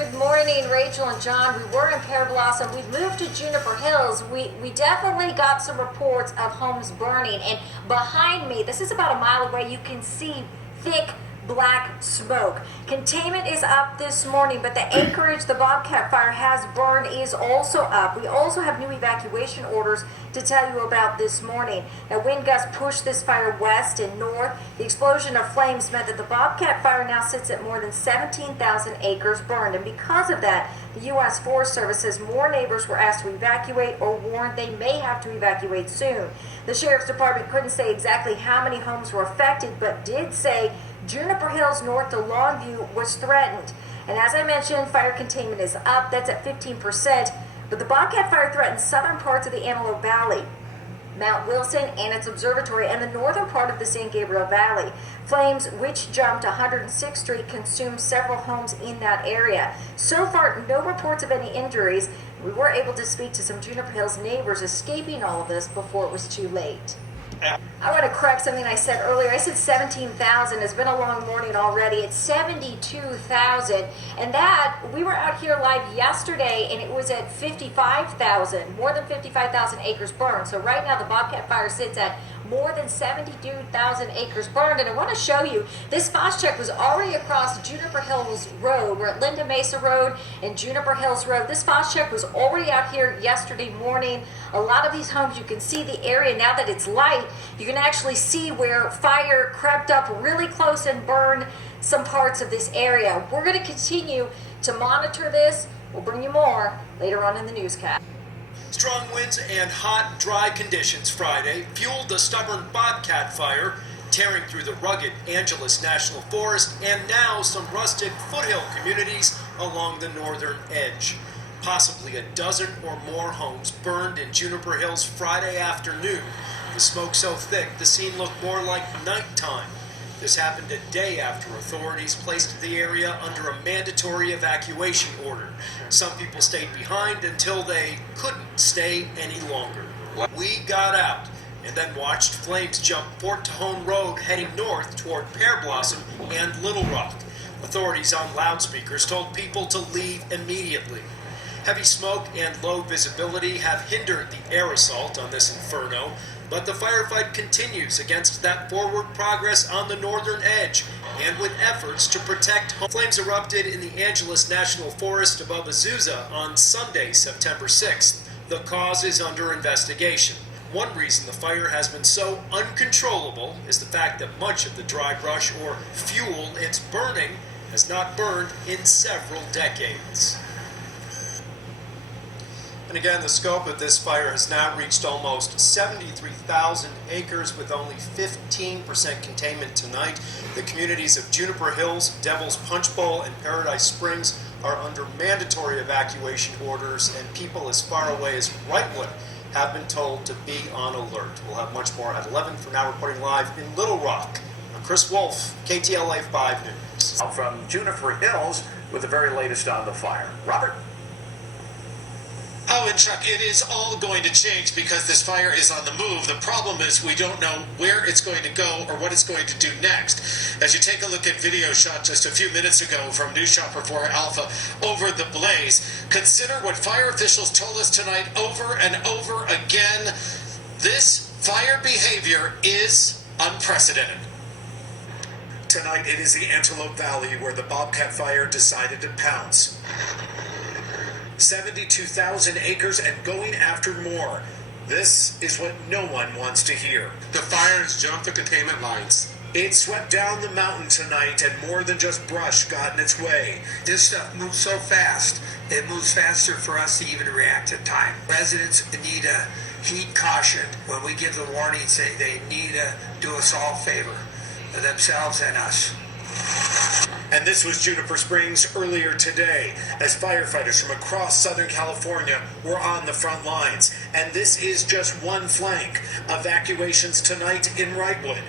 Good morning, Rachel and John. We were in Pear Blossom. We moved to Juniper Hills. We definitely got some reports of homes burning. And behind me, this is about a mile away, you can see thick black smoke. Containment is up this morning, but the acreage the Bobcat fire has burned is also up. We also have new evacuation orders to tell you about this morning. Now, wind gusts pushed this fire west and north. The explosion of flames meant that the Bobcat fire now sits at more than 17,000 acres burned. And because of that, the U.S. Forest Service says more neighbors were asked to evacuate or warned they may have to evacuate soon. The Sheriff's Department couldn't say exactly how many homes were affected, but did say Juniper Hills north to Longview was threatened. And as I mentioned, fire containment is up. That's at 15%. But the Bobcat fire threatened southern parts of the Antelope Valley, Mount Wilson and its observatory, and the northern part of the San Gabriel Valley. Flames, which jumped 106th Street, consumed several homes in that area. So far, no reports of any injuries. We were able to speak to some Juniper Hills neighbors escaping all of this before it was too late. I want to correct something I said earlier. I said 17,000. It's been a long morning already. It's 72,000. And that, we were out here live yesterday, and it was at 55,000. More than 55,000 acres burned. So right now, the Bobcat fire sits at more than 72,000 acres burned. And I want to show you, this fast check was already across Juniper Hills Road. We're at Linda Mesa Road and Juniper Hills Road. This fast check was already out here yesterday morning. A lot of these homes, you can see the area now that it's light. You can actually see where fire crept up really close and burned some parts of this area. We're going to continue to monitor this. We'll bring you more later on in the newscast. Strong winds and hot, dry conditions Friday fueled the stubborn Bobcat fire, tearing through the rugged Angeles National Forest and now some rustic foothill communities along the northern edge. Possibly a dozen or more homes burned in Juniper Hills Friday afternoon. The smoke so thick, the scene looked more like nighttime. This happened a day after authorities placed the area under a mandatory evacuation order. Some people stayed behind until they couldn't stay any longer. We got out and then watched flames jump Fort Tejon Road heading north toward Pear Blossom and Little Rock. Authorities on loudspeakers told people to leave immediately. Heavy smoke and low visibility have hindered the air assault on this inferno, but the firefight continues against that forward progress on the northern edge and with efforts to protect homes. Flames erupted in the Angeles National Forest above Azusa on Sunday, September 6th. The cause is under investigation. One reason the fire has been so uncontrollable is the fact that much of the dry brush or fuel it's burning has not burned in several decades. And again, the scope of this fire has now reached almost 73,000 acres with only 15% containment tonight. The communities of Juniper Hills, Devil's Punch Bowl, and Paradise Springs are under mandatory evacuation orders, and people as far away as Wrightwood have been told to be on alert. We'll have much more at 11. For now, reporting live in Little Rock, I'm Chris Wolf, KTLA 5 News. From Juniper Hills with the very latest on the fire. Robert? Oh, and Chuck, it is all going to change because this fire is on the move. The problem is we don't know where it's going to go or what it's going to do next. As you take a look at video shot just a few minutes ago from News Shopper 4 Alpha over the blaze, consider what fire officials told us tonight over and over again. This fire behavior is unprecedented. Tonight it is the Antelope Valley where the Bobcat fire decided to pounce. 72,000 acres and going after more. This is what no one wants to hear. The fire has jumped the containment lines. It swept down the mountain tonight and more than just brush got in its way. This stuff moves so fast, it moves faster for us to even react in time. Residents need a heed caution when we give the warning, say they need to do us all a favor, themselves and us. And this was Juniper Springs earlier today, as firefighters from across Southern California were on the front lines. And this is just one flank. Evacuations tonight in Wrightwood.